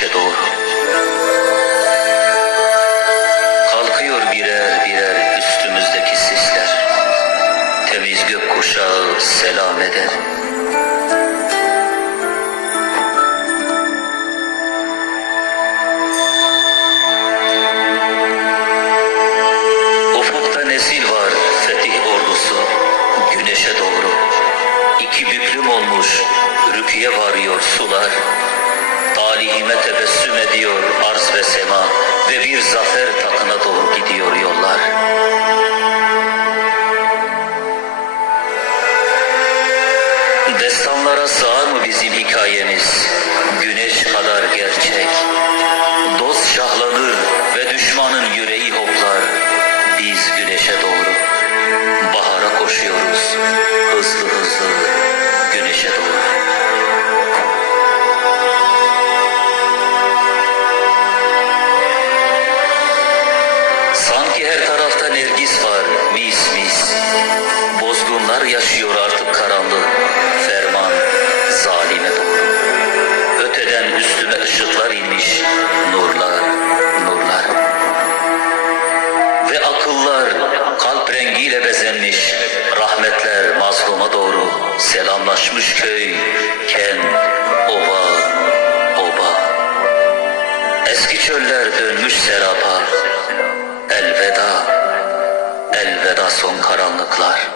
güneşe doğru. Kalkıyor birer birer üstümüzdeki sisler. Temiz gök kuşağı selam eder. Ufukta nesil var fetih ordusu güneşe doğru. İki büklüm olmuş rüküye varıyor sular. Talihime tebessüm ediyor arz ve sema ve bir zafer takına doğru gidiyor yollar. Destanlara sığar mı bizim hikayemiz? Güneş kadar Sanki her tarafta nergis var mis mis. Bozgunlar yaşıyor artık karanlık. Ferman zalime doğru. Öteden üstüme ışıklar inmiş. Nurlar, nurlar. Ve akıllar kalp rengiyle bezenmiş. Rahmetler mazluma doğru. Selamlaşmış köy, kent, oba, oba. Eski çöller dönmüş serapa. Son karanlıklar.